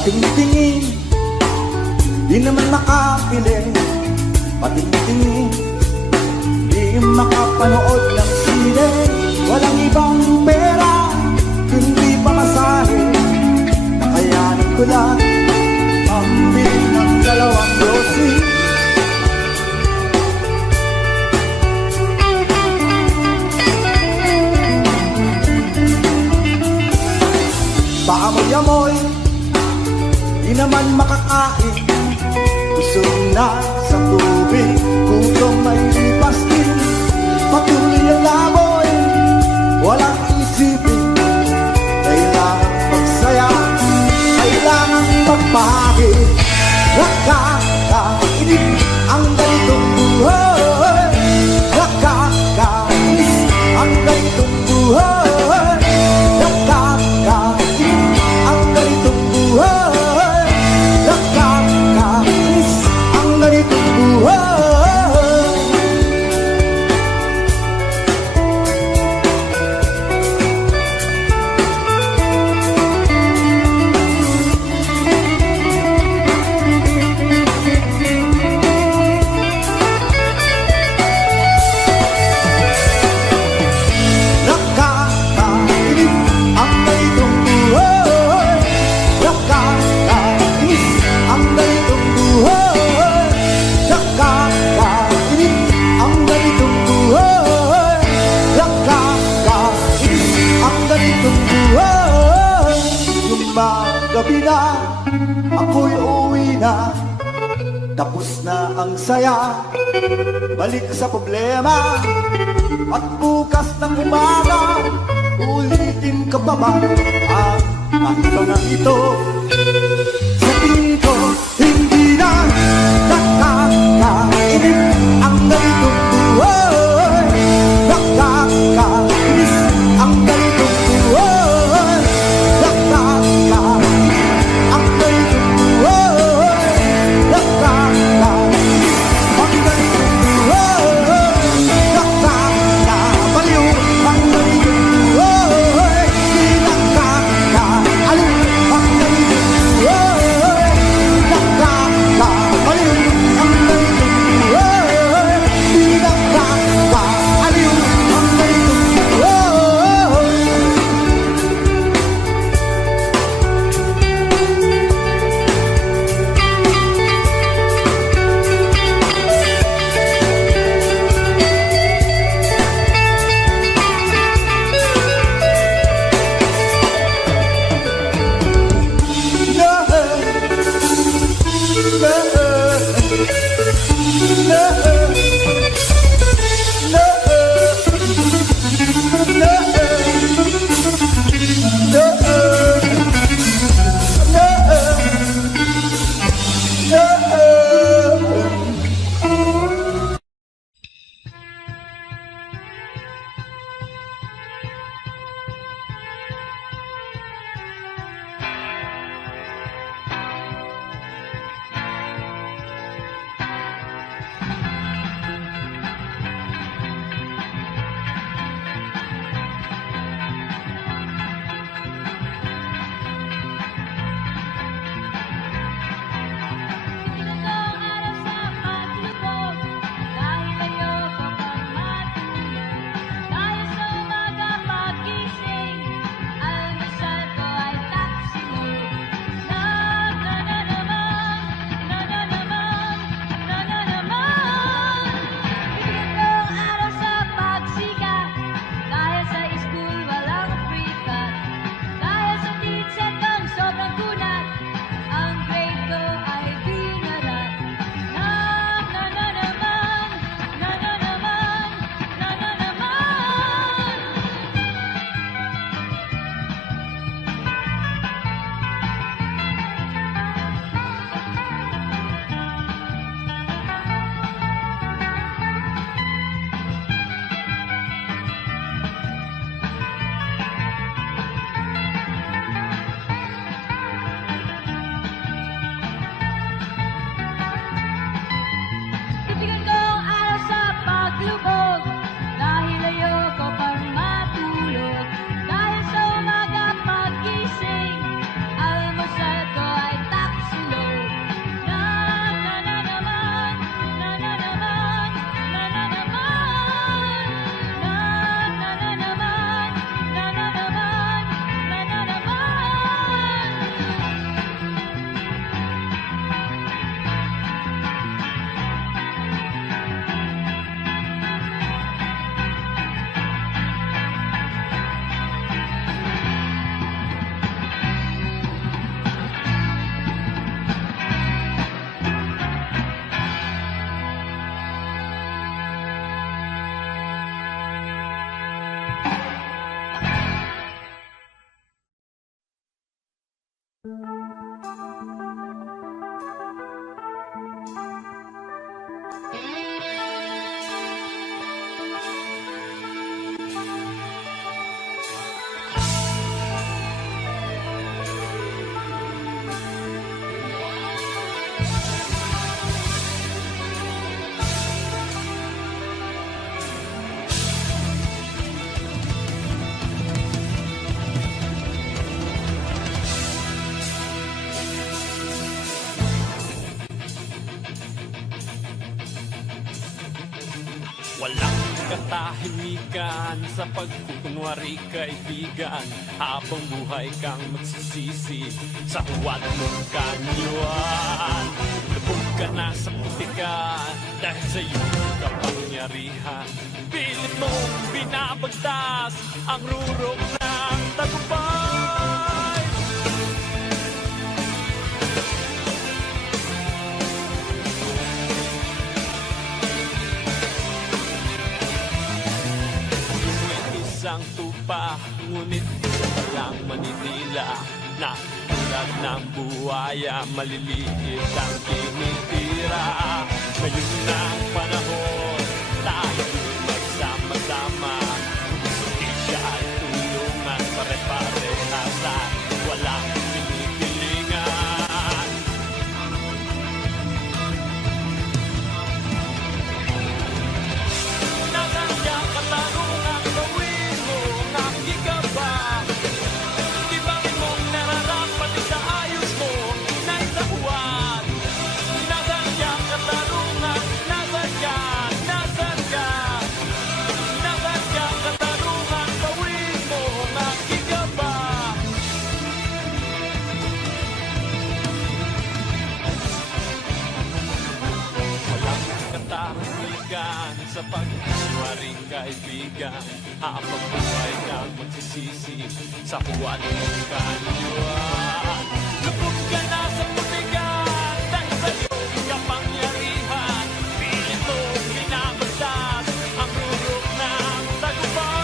Patingtingin, di naman makapili. Patingtingin, di makapanood ng sine. Walang ibang pera, kundi pamasahe. Nakayanan ko lang pambili ng 2 dosis. Paamoy-amoy, di naman makakain. Busog na sa tubig, gutom ay lipas din. Patuloy ang lamoy, walang isipin. Kailangan magsaya, kailangan magpahagi. Nakakainis ang ganitong buhay. Nakakainis ang ganitong buhay. Nakakainis ang ganitong buhay. Nakakainis ang ganitong buhay. Gabi na, ako'y uwi na. Tapos na ang saya, balik sa problema. At bukas ng umaga, ulitin ka pa ba ang tanong ito? Sa tingin ko, hindi na nakakainis ang ganitong buhay. Nakakainis ang ganitong buhay. Nakakainis ang ganitong buhay. Nakakainis ang ganitong buhay. Nakakabaliw ang ganitong buhay. Di nakakaaliw ang ganitong buhay. Nakakabaliw ang ganitong buhay. Di nakakaaliw ang ganitong buhay. Walang katahimikan sa pagkukunwari kaibigan, habang buhay kang magsisisi sa huwad ng kanyuan. Lubog ka na sa putikan dahil sa iyong kapangyarihan. Pilit mong binabagtas ang rurok ng tagumpay. Isang tupa, ngunit isa lang Manila, na tulad ng buhaya, maliliit ang tinitira. Ngayon na ang panahon, tayo magsama-sama. Hindi siya ay tulungan, pare-parehasan, walang pinipilingan. Nagayang katarungan, gawin mo ng gigaba. Ibangin mong nararapat sa ayos mo na isahuan. Nagayang katarungan, nasaan ka, nasaan ka. Nagayang katarungan, gawin mo ng gigaba. Walang katahimikan sa pagkukunwaring kaibigan, habang buhay kang magsisisi sa huwad ng kanyuan. Lubog ka na sa tubigan dahil sa iyong kapangyarihan. Pilit mong binabagtas ang rurok ng tagumpay.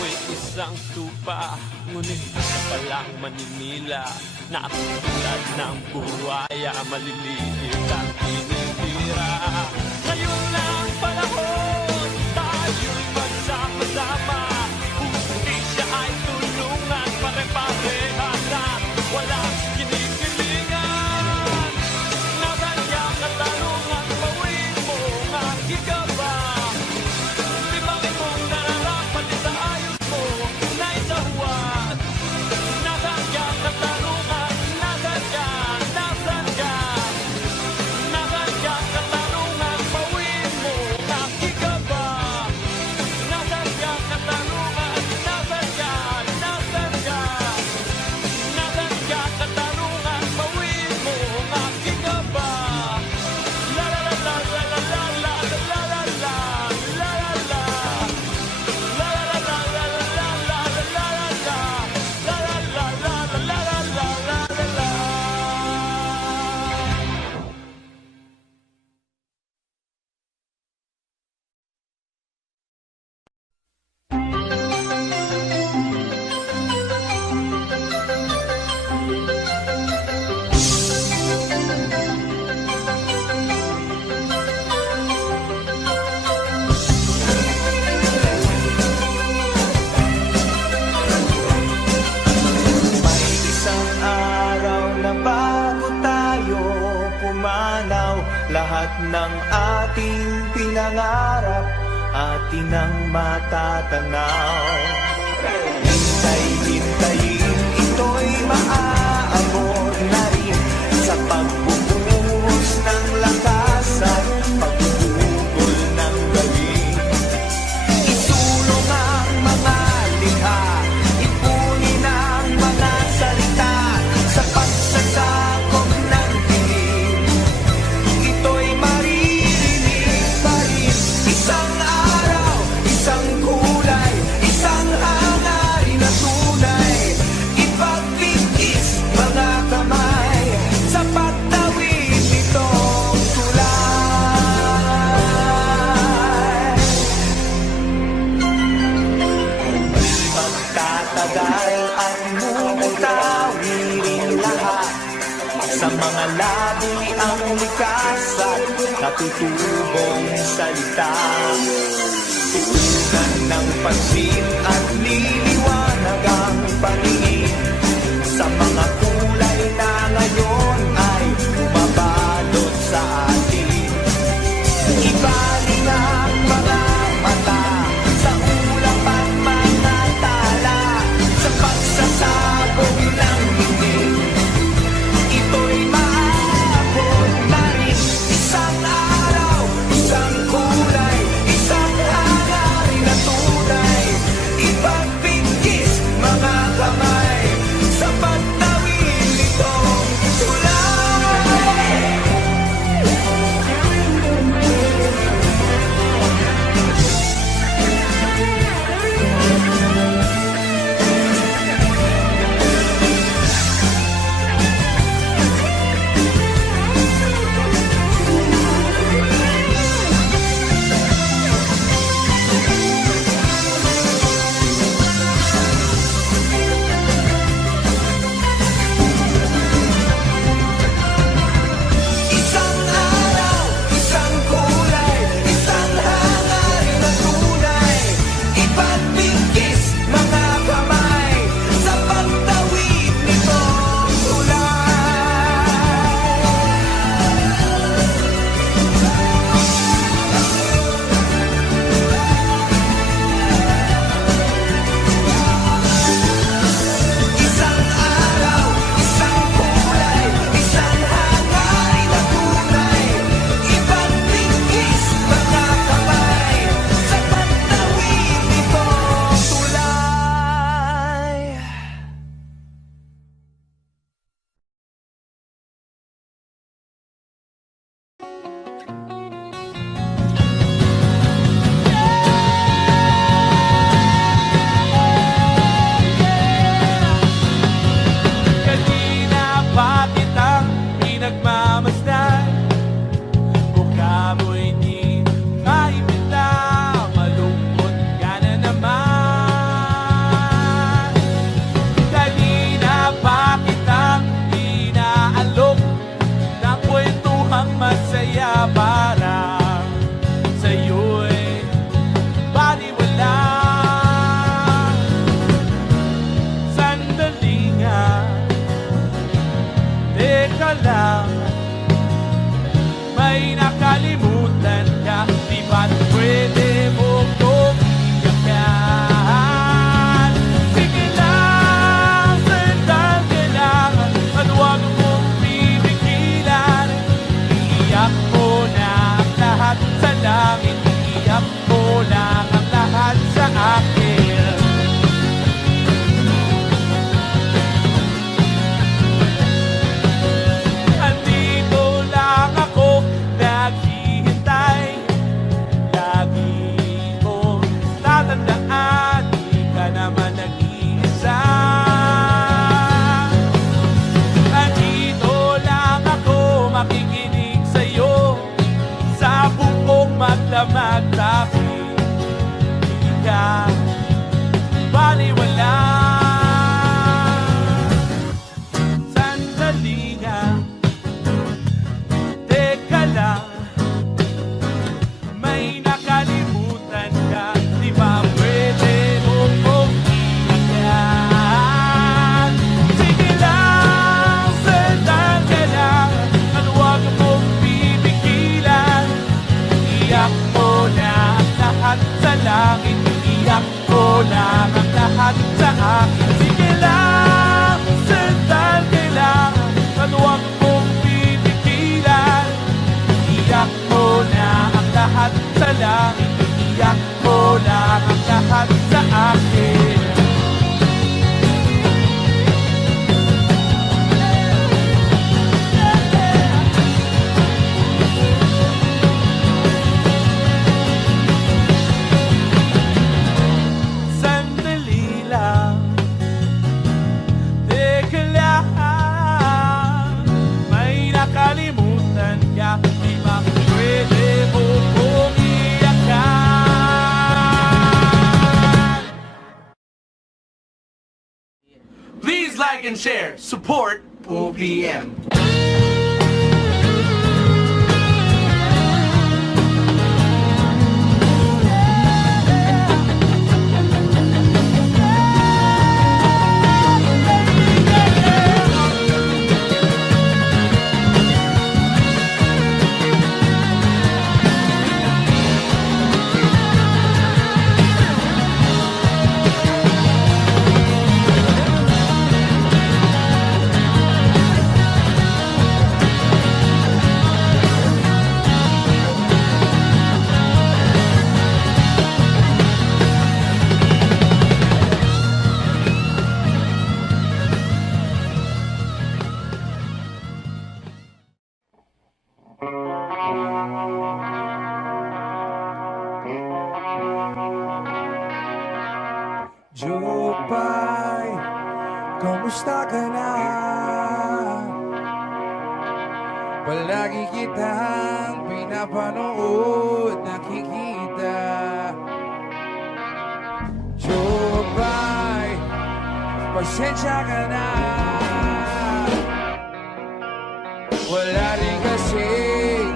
Mo'y isang tupa, ngunit isa palang Manila, na tulad ng buhaya, maliliit ang tinitira. Ngayon na ang panahon, tayo'y magsama-sama. Hindi siya ay tulungan, pare-parehasan, walang kinikilingan. Nagayang katarungan, bawin mo ang gigaba. Ibangin mong nararapat sa ayos mo na isahuan. Nasaan ka, katarungan, nasaan ka, nasaan ka. Nasaan ka, katarungan, bawin mo ang gigaba. Nasaan ka, katarungan, nasaan ka, nasaan ka. Nasaan ka, katarungan, bawin mo ang gigaba. La la la la la la la la la la la la la. La la la la la la la la la la. La la la la la la la la la. May isang araw na bago tayo pumanaw, lahat ng ating pinangarap atin ang matatanaw. Hintay-hintayin, ito'y maaabot na rin sa pagbubuhos ng lakas at pagdudugol ng galing. Isulong ang mga likha, ipunin ang mga salita sa pagsasakop ng dilim. Ito'y maririnig pa rin. Isang araw, isang kulay, isang mga labi ang likas at natutubong salita. Tutunan ng pansin at liliwanag ang paningin sa mga kulay na ngayon ay bumabalot sa atin. Ibaling ang mga mata sa ulap at mga tala, sa pagsasabog ng hingin. Ito'y maabot na rin. Isang araw, isang kulay, isang hanay na tunay. Ipagpigis mga kamay sa pagtawid nitong tulay. Isang araw, isang kulay, isang hanay na tunay. Ipagpigis mga kamay sa pagtawid nitong tulay. Isang araw, isang kulay, isang hanay na tunay. Ipagpigis mga kamay sa pagtawid nitong tulay. Kanina pa kitang pinagmamasdan, mukha mo'y di maibigla, malungkot ka na naman. Kanina pa kitang inaalok ng kwentuhang masaya para sa'yo'y baliwala. Sandali nga, teka lang, may nakalimutan ka, di ba't pwede mo kong iyakan? Sige lang, sandali lang, at huwag mong pipigilan. Iiyak mo na ang lahat sa langit, iiyak mo lang ang lahat sa akin. Andito lang ako naghihintay, lagi kong tatandaan, di ka naman nag-iisa. Andito lang ako makikinig sa'yo sa buong magdamag tabi, di ka baliwala. Sandali nga, teka lang, may nakalimutan ka, di ba pwede mo kong iyakan? Sige lang, sandali lang, at huwag mong pipigilan. Iiyak mo na ang lahat sa langit, iiyak mo lang ang lahat sa akin. Sige lang, sandali lang, at huwag mong pipigilan. Iiyak mo na ang lahat sa langit, iiyak mo lang ang lahat sa akin. Sandali lang, teka lang, may nakalimutan ka, di ba pwede mo kong iyakan? Please like and share. Support OPM. Kamusta ka na? Palagi kitang pinapanood, nakikita. Jobay, pasensya ka na. Wala rin kasi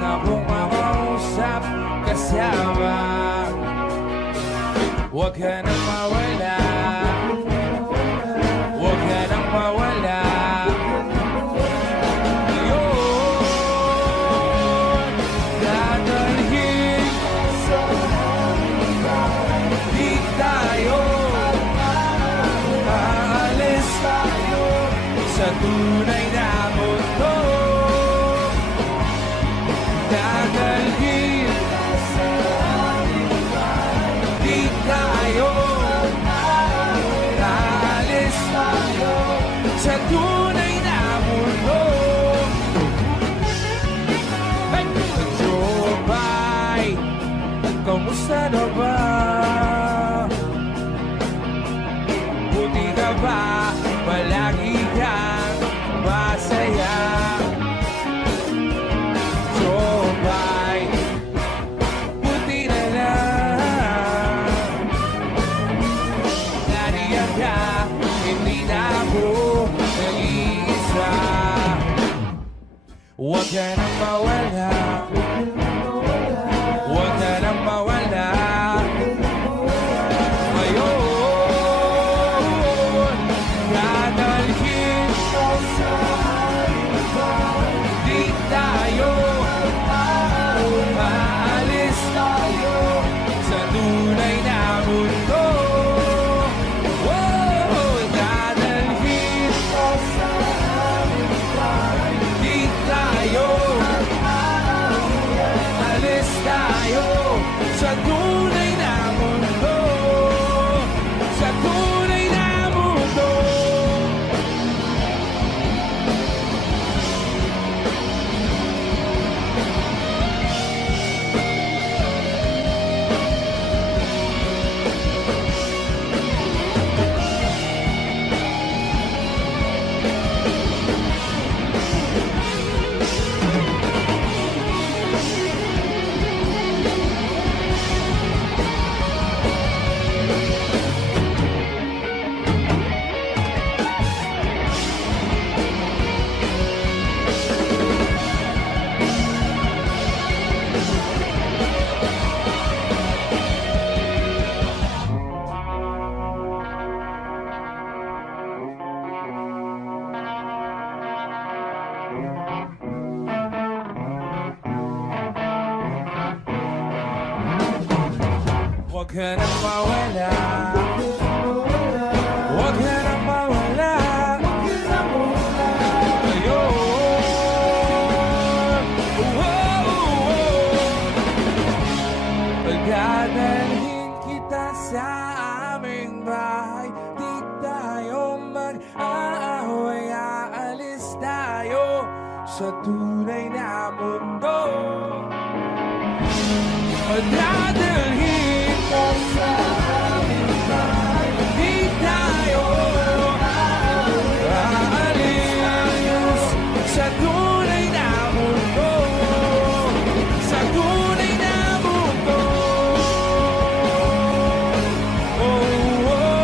akong makausap kasama. Huwag ka nang mawala, huwag ka nang mawala. Ngayon, dadalhin sa di tayo aalis sa tunay na mundo. Dadalhin di tayo aalis sa tunay na mundo. Jobay, kamusta na ba? Buti ka ba? Palagi kang masaya. Jobay, buti na lang. Nariyan ka, hindi na ako nag-iisa. Huwag ka nang mawala, huwag ka nang mawala. Ngayon, dadalhin di tayo aalis sa tunay na mundo. Dadalhin di tayo alis tayo sa tunay na mundo, sa tunay na mundo. Huwag ka nang mawala, huwag ka nang mawala. Ngayon, dadalhin kita sa aming bahay. Di tayo mag-aaway, aalis tayo sa tunay na mundo. Dadalhin sa aming bahay. Di tayo aalis sa tunay na mundo, sa tunay na mundo. Oh, oh, oh.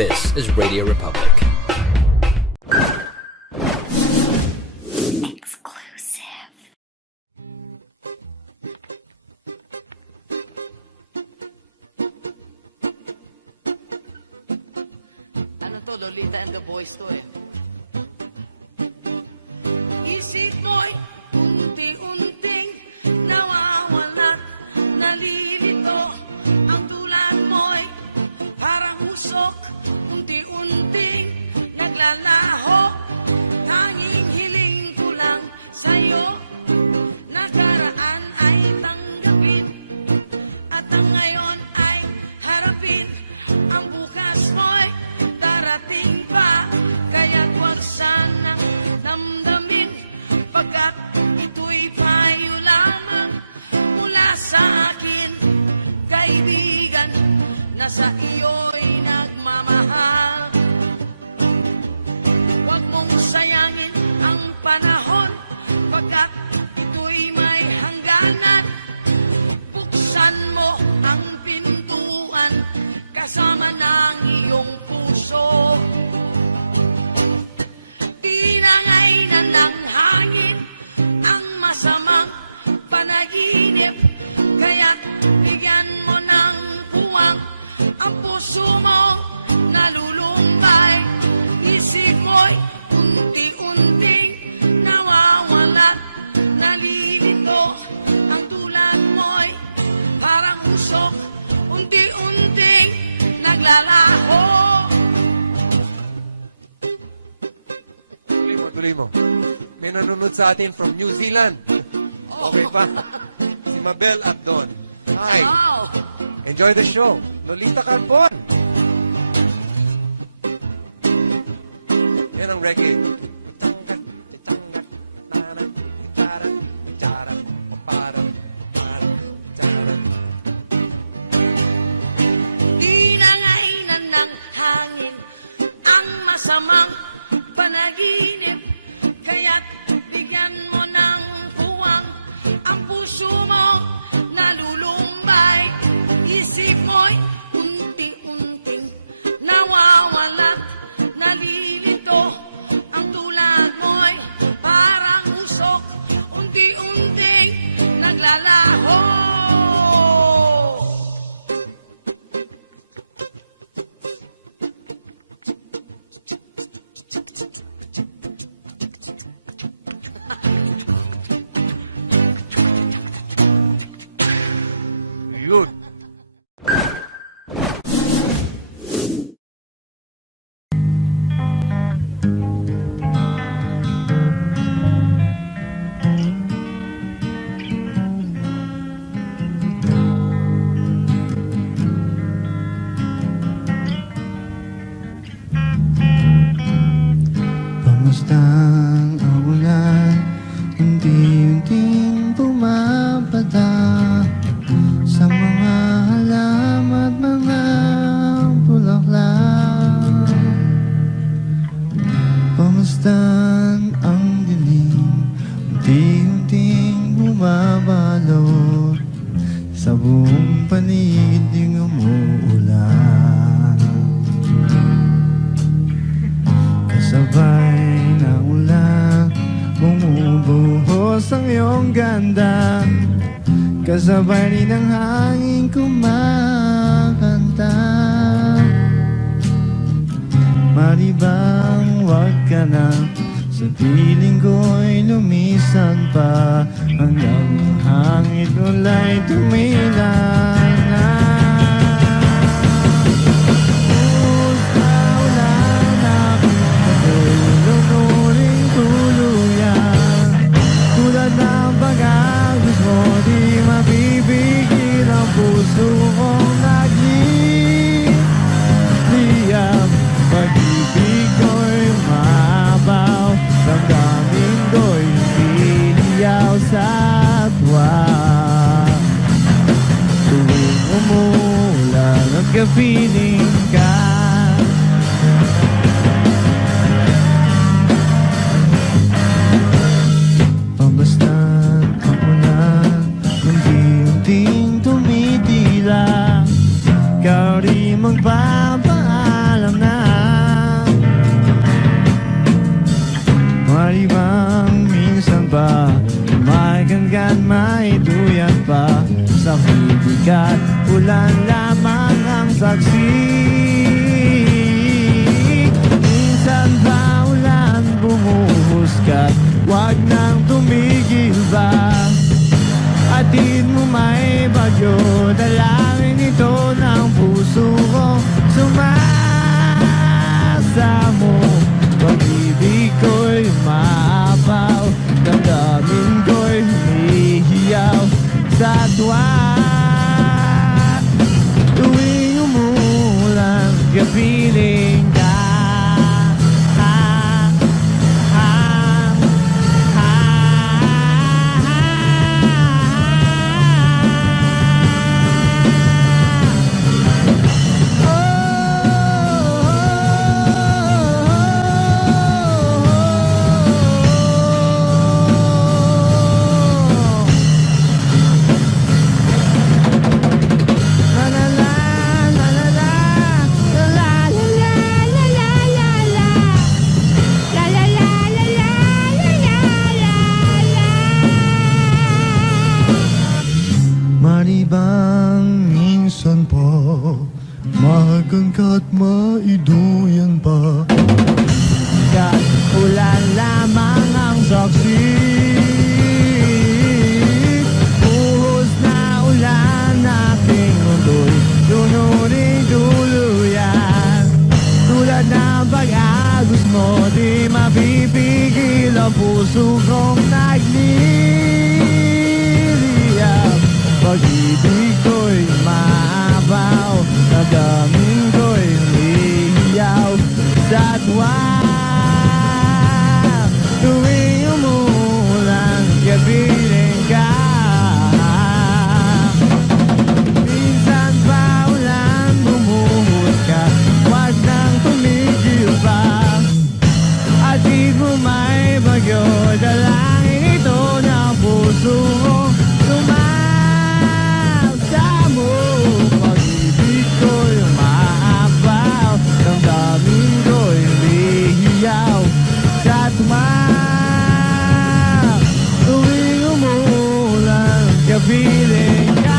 This is Radio Republic. Ano to, Lolita and the Boys to eh. Isip mo'y unti-unting nawawala't nalilito. Ang tulad mo'y parang usok, unti-unting naglalaho. Tanging hiling ko lang sa'yo, nakaraan ay tanggapin, at ang ngayon ay harapin. Ang bukas mo'y darating pa, kaya't wag sanang damdamin, pagkat ito'y payo lamang mula sa akin. Kaibigan, na sa iyo'y nagmamahal. Huwag mong sayangin ang panahon, pagkat ito'y may hangganan. Buksan mo ang pintuan kasama ng iyong puso. Tinangay na ng hangin ang masamang panaginip, kaya't bigyan mo ng puwang ang puso mong nalulumbay. Isip mo'y unti-unting nawawala't nalilito. Ang tulad mo'y parang usok, unti-unting naglalaho. Tuloy mo. May nanonood sa atin from New Zealand. Okay pa? Si Mabel Abdon. Hi. Wow! Enjoy the show. Lolita Carbon. Yan ang reggae. Tinangay na ng hangin ang masamang panaginip, kaya't bigyan mo ng puwang ang puso mong nalulumbay. Isip mo'y unti-unting nawawala't nalilito. Ang tulad mo'y parang usok, unti-unting naglalaho. Yun. Kamusta ang ulan? Unti-unting bumabada sa mga halam at mga bulaklak. Kamusta ang dilim? Unti-unting bumabalot sa buong paligid yung umuulan. Kasabay ng ulan, bumubuhos ang iyong ganda. Kasabay rin ng hangin kumakanta. Maribang wag ka na, sa piling ko'y lumisan pa, hanggang hangin ulay tumilan na. Tulad ng pag-agos mo, di mabibigil ang puso kong nagliliyab. Pag-ibig ko'y mabaw, damdamin ko'y piliyaw sa tuwa. Tuwing umulan at kapiling ka, magpapaalam na maiduyan pa. Sa bibigat, ulan lamang ang saksi. Minsan ba ulan bumuhuskat, wag nang tumigil ba? Atid mo may bagyo, dalangin ito ng puso ko. Sumasamo, pag-ibig ko'y maapaw, damdamin ko'y humihiyaw sa tuwa. Tuwing umulan, kapiling ka. Maribang minsan pa, mahagan ka't maiduyan pa. Kat ulan lamang ang saksi. Buhos na ulan aking mundo'y lunuring tuluyan. Tulad ng pag-agos mo, di mapipigil ang puso kong nagliliyab. Pag-ibig ko'y maabaw, damdamin ko'y humihiyaw sa tuwa. Tuwing umulan, kapiling ka. Minsan pa ulan bumuhos ka, wag nang tumigil pa. Atid mo may bagyo, dalangin ito ng puso ko. Pag-ibig ko'y maapaw, damdamin ko'y humihiyaw sa tuwa. Tuwing umulan, kapiling ka.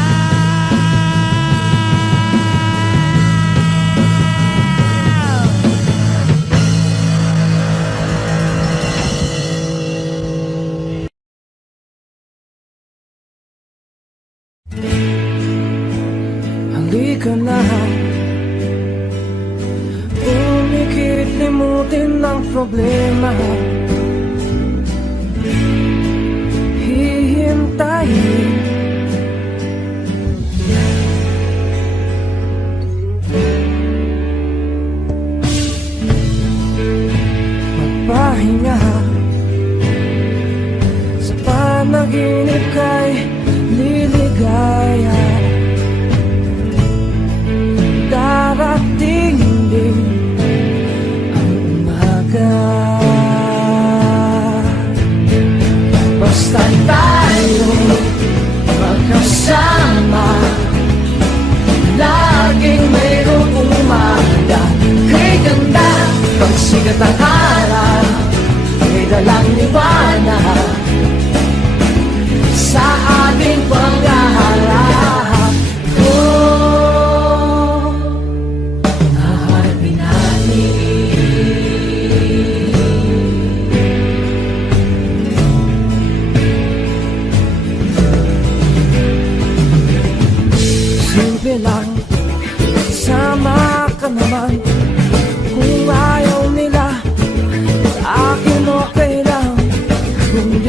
Halika na, umikit, limutin ang problema. Hihintayin magpahinga. Sa panaginip kay liligaya. Darating din ang umaga. Basta tayo magkasama, laging mayroong umaga. Kay ganda, pagsikat ang araw, may dalang liwanag sa ating panghaharap. Simple lang, sama ka naman. Kung ayaw nila, sa akin okay lang. Kung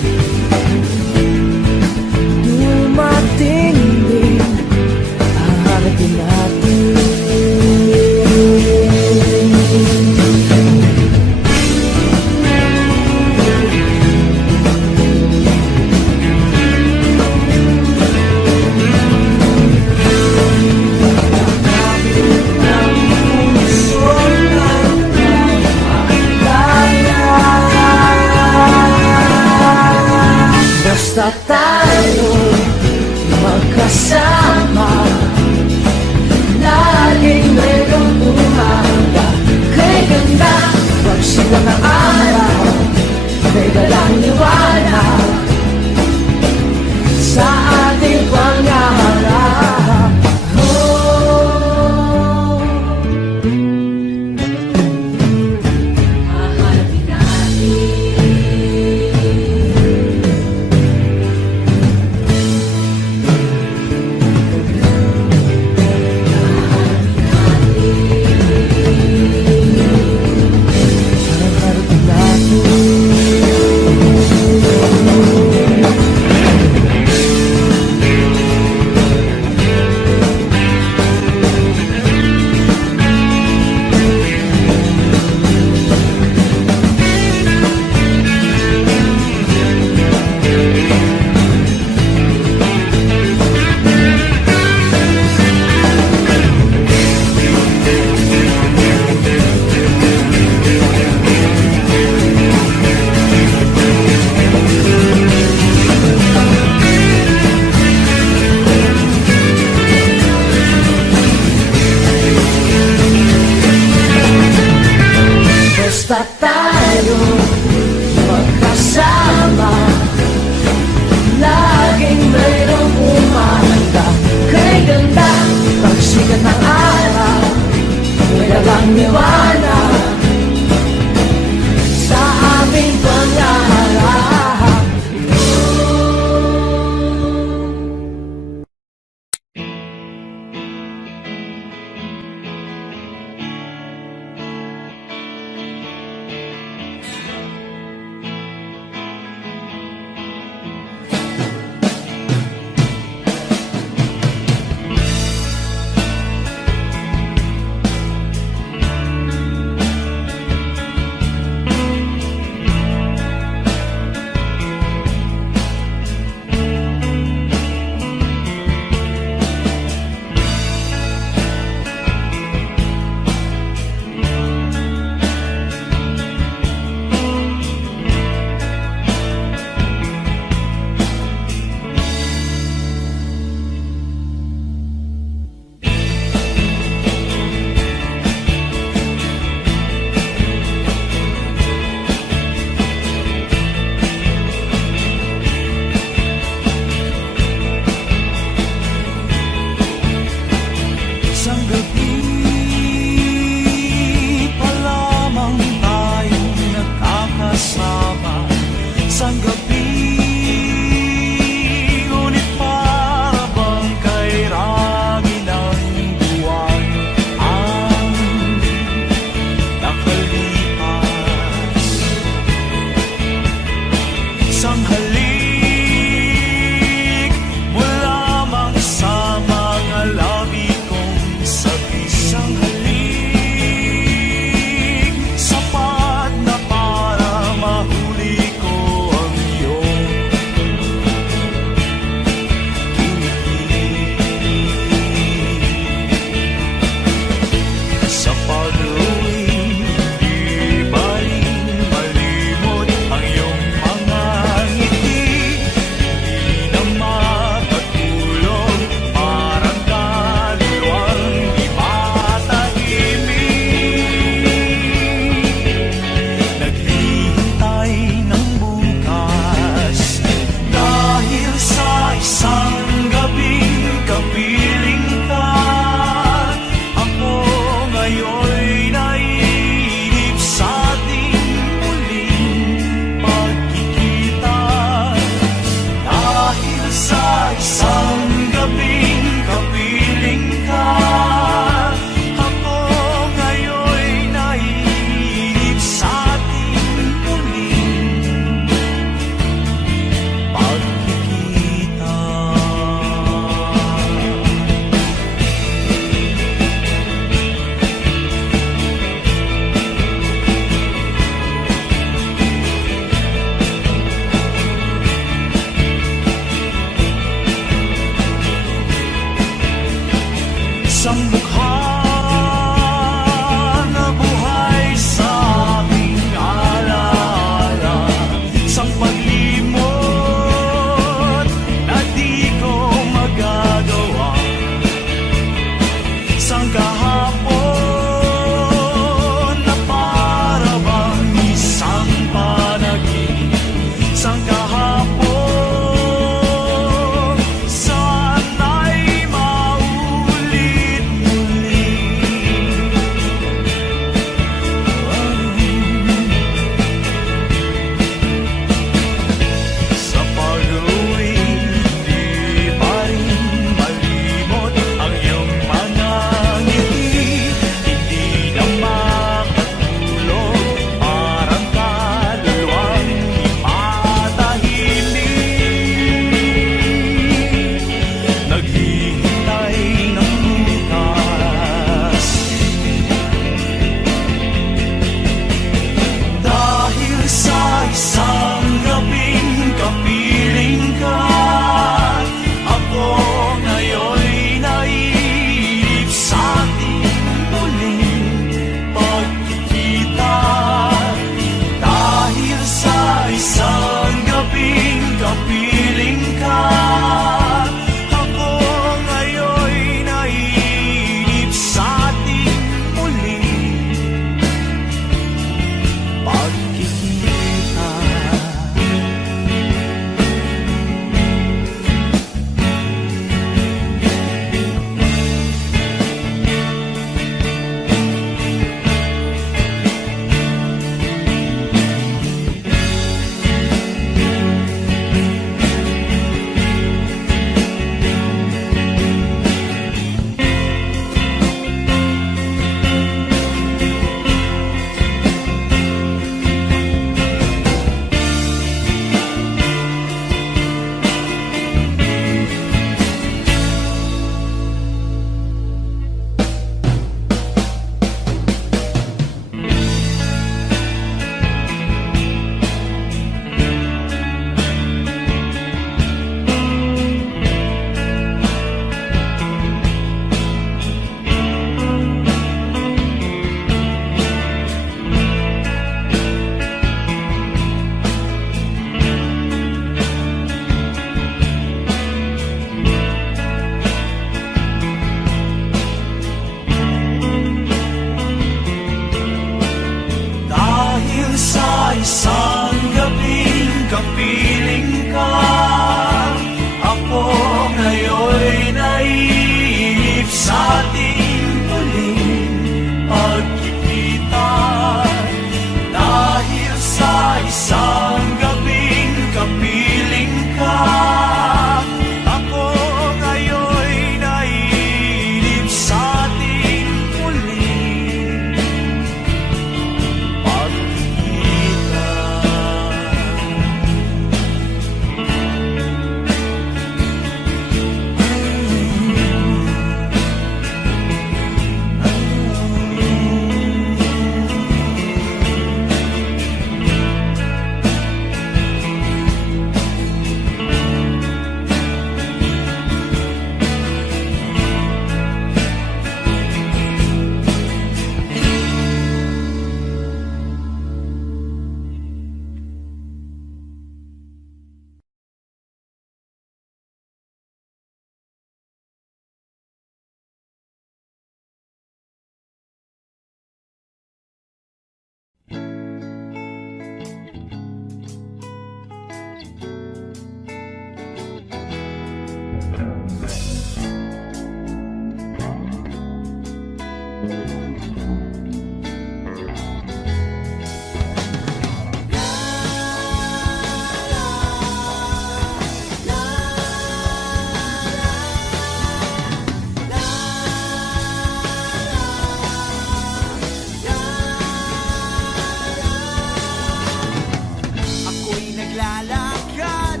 Ako'y naglalakad,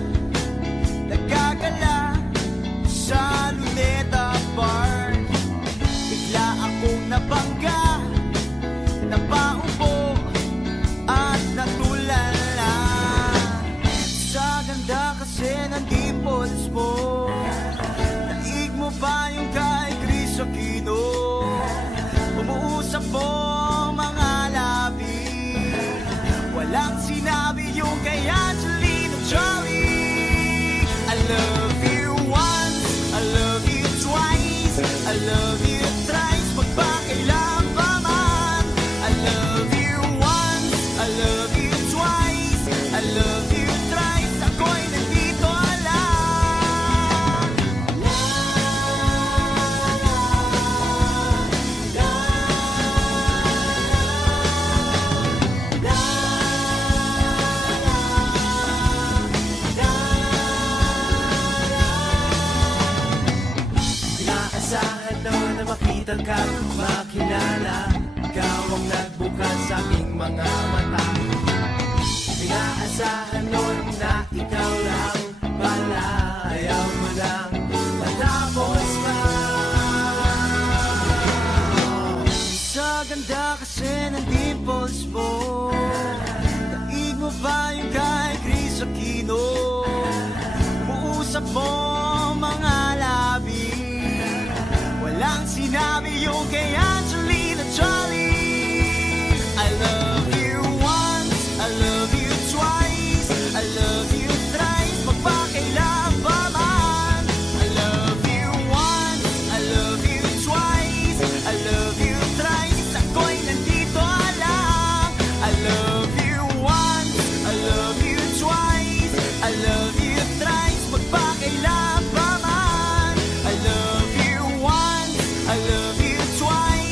nagkagala sa Luneta Park. Bigla akong nabangga, napaupo at natulala. Sa ganda kasi ng dimples mo, naig mo pa yung kay Chris Aquino. Umuusap mo mga labi, walang sinabi yung kay Angelina Jolie. I love you once, I love you twice, I love you thrice, magpakailan pa man. I love you once, I love you twice, I love you thrice, ako'y nandito lang. La, la, la, la, la, Inaasahan nun na makita ka't makilala, ikaw ang nagbukas sa aking mga mata. Inaasahan nun na ikaw lang pala, ayaw mo lang matapos pa. Sa ganda kasi ng dimples mo, daig mo pa yung kay Chris Aquino. Umuusap mo mga labi, walang sinabi yung kay Angelina Jolie. I love you once, I love you twice, I love you thrice, magpakailan pa man. I love you once, I love you twice, I love you thrice, ako'y nandito lang. I love you once, I love you twice, I love you thrice, magpakailan pa man. I love you once, I love you twice,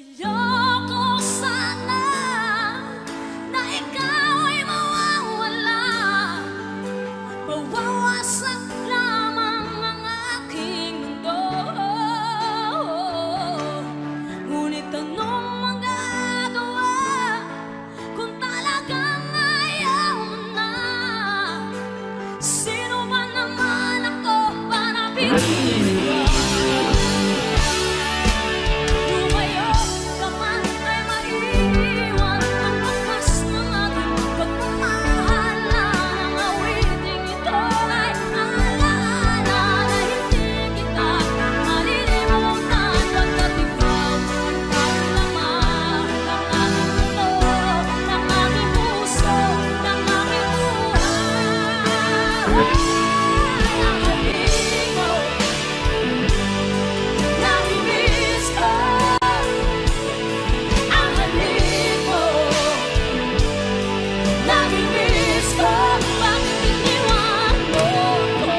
Ayoko sana na ikaw ay mawawala. Mawawasak lamang ang aking mundo. Ngunit anong magagawa kung talagang ayaw mo na? Sino ba naman ako para piliin ka? Lumayo ka man ay maiiwan ang bakas ng ating pagmamahal. Ang awiting ito ay alaala na hindi kita malilimutan. Pagkat ikaw ang laman ng aking mundo, ng aking puso, ng aking buhay. Ang halik mo, namimiss ko. Ang halik mo, namimiss ko. Bakit iniwan mo ko?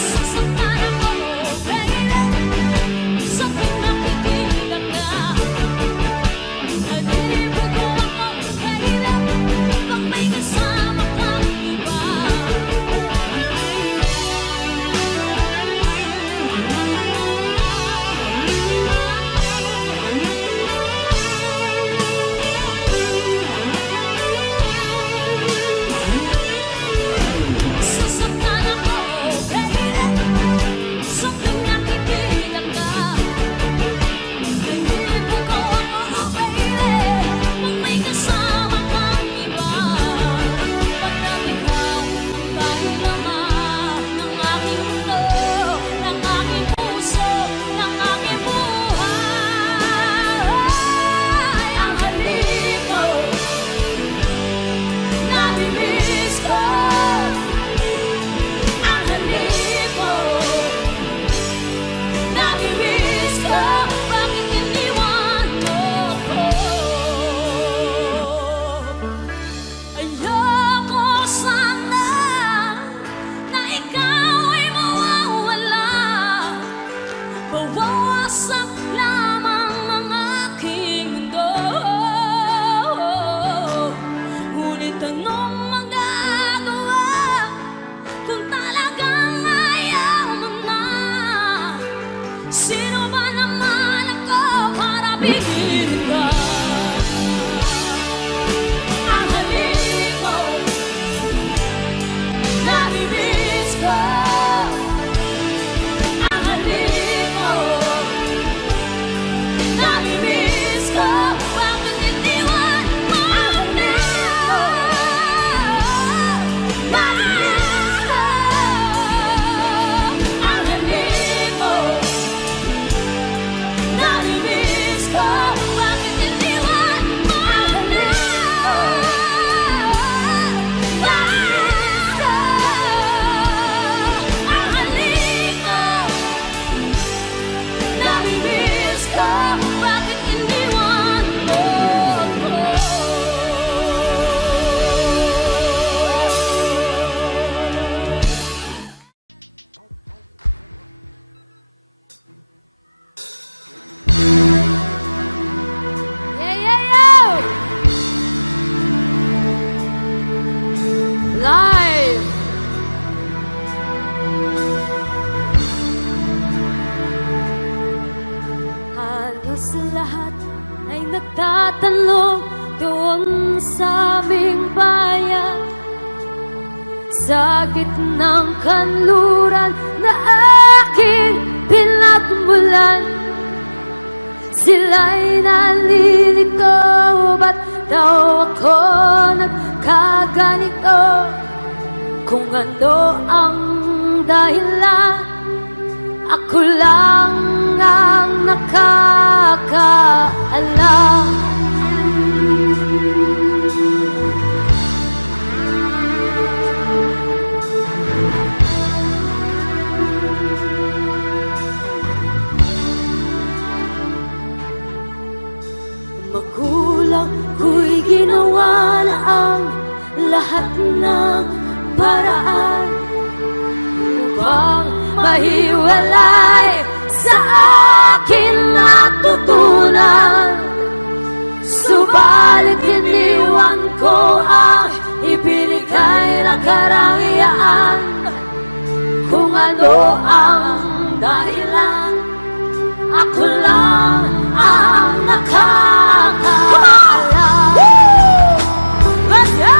Sasaktan ako, baby, sa tuwing nakikita ka. Nalilibog ko ako, baby, pag may kasama kang iba. Sasaktan ako, baby, sa tuwing nakikita ka. Nalilibog ko ako, baby, pag may kasama kang iba. Pagkat ikaw ang tanging laman ng aking mundo, ng aking puso, ng aking buhay. Ang halik mo, namimiss ko. Ang halik mo, namimiss ko. Bakit iniwan mo ko? Ayoko sana na ikaw ay mawawala. Mawawasak lamang ang aking mundo. Ngunit anong magagawa kung talagang ayaw mo na? Sino ba naman ako para piliin ka? Ang halik mo, namimiss ko. Ang halik mo, namimiss ko. Bakit iniwan mo na? Namimiss ko. Ang halik mo, namimiss ko. Bakit iniwan mo na? Namimiss ko. Ang halik mo, namimiss ko. Bakit iniwan mo ko? Live! Halos lahat ay nagtatanong doon sa aming bayan. Sa gitnang kanluran na aking pinagmulan, sila'y nalilito. Ba't daw ako nagkaganito? Kung ano ang dahilan, ako lang ang nakakaalam. Magulang ko'y ginawa na ang lahat ng paraan upang mahiwalay sa sa akin natutunan. Subalit iniwan ko ang ibinigay na karangyaan. Kung ano ang dahilan, ako lang ang nakakaalam. Let's go!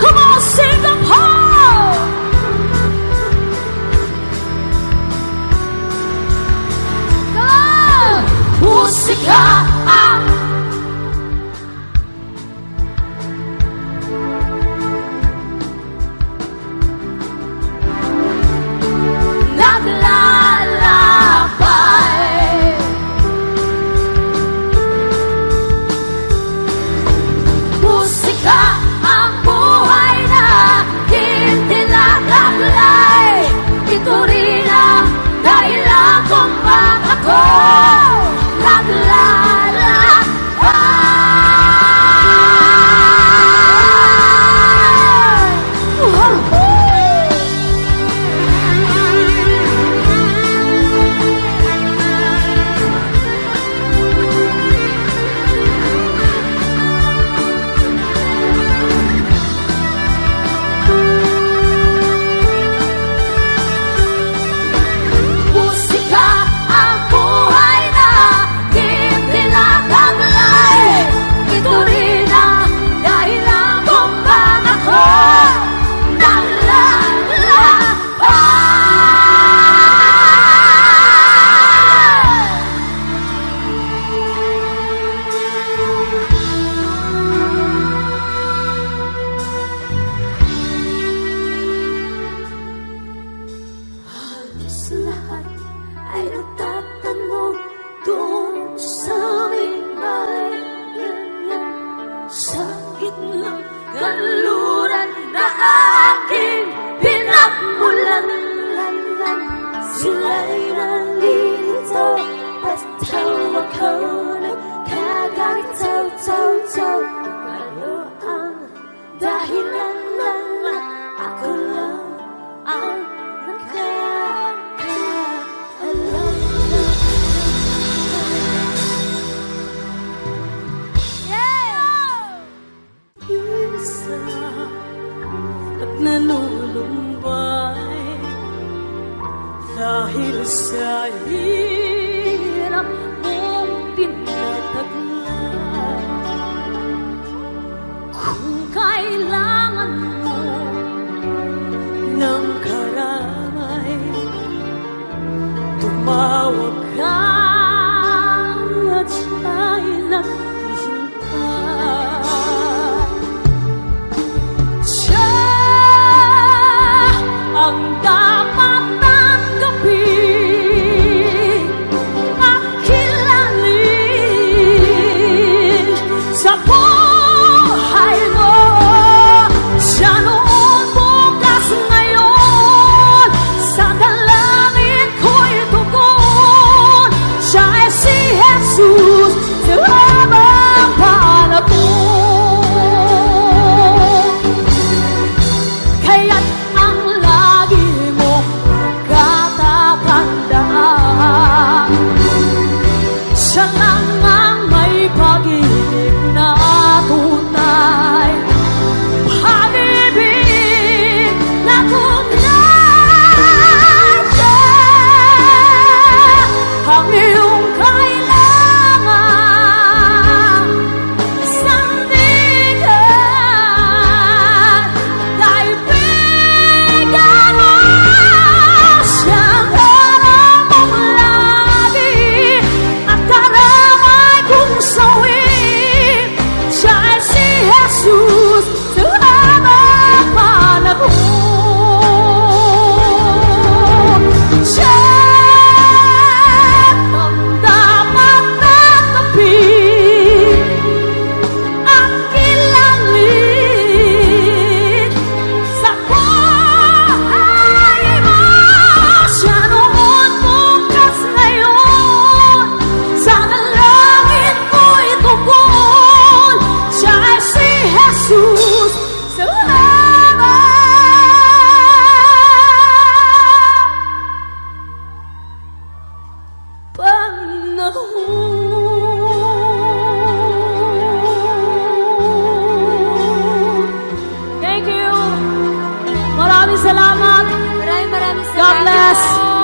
Come on, sing them home! Go! Musika ang naglalakbay. Musika ang buhay na tinilagaglay. Ito rin ang dahilan kung bakit ako lahat ay nagtatanong doon sa may bayan. Sakit ng kaluran na aking pinagmulan. Sila'y nalilito at tawa ko nagkaganito. Ano ang dahilan na ako lang ang at nalulumbay dahil sa hirap mong tinataglay. Kung kailangan mo ng karamay, tumawag ka at siya'y naghihintay. Ang dapat tanggapin Maraming salamat. Maraming God bless.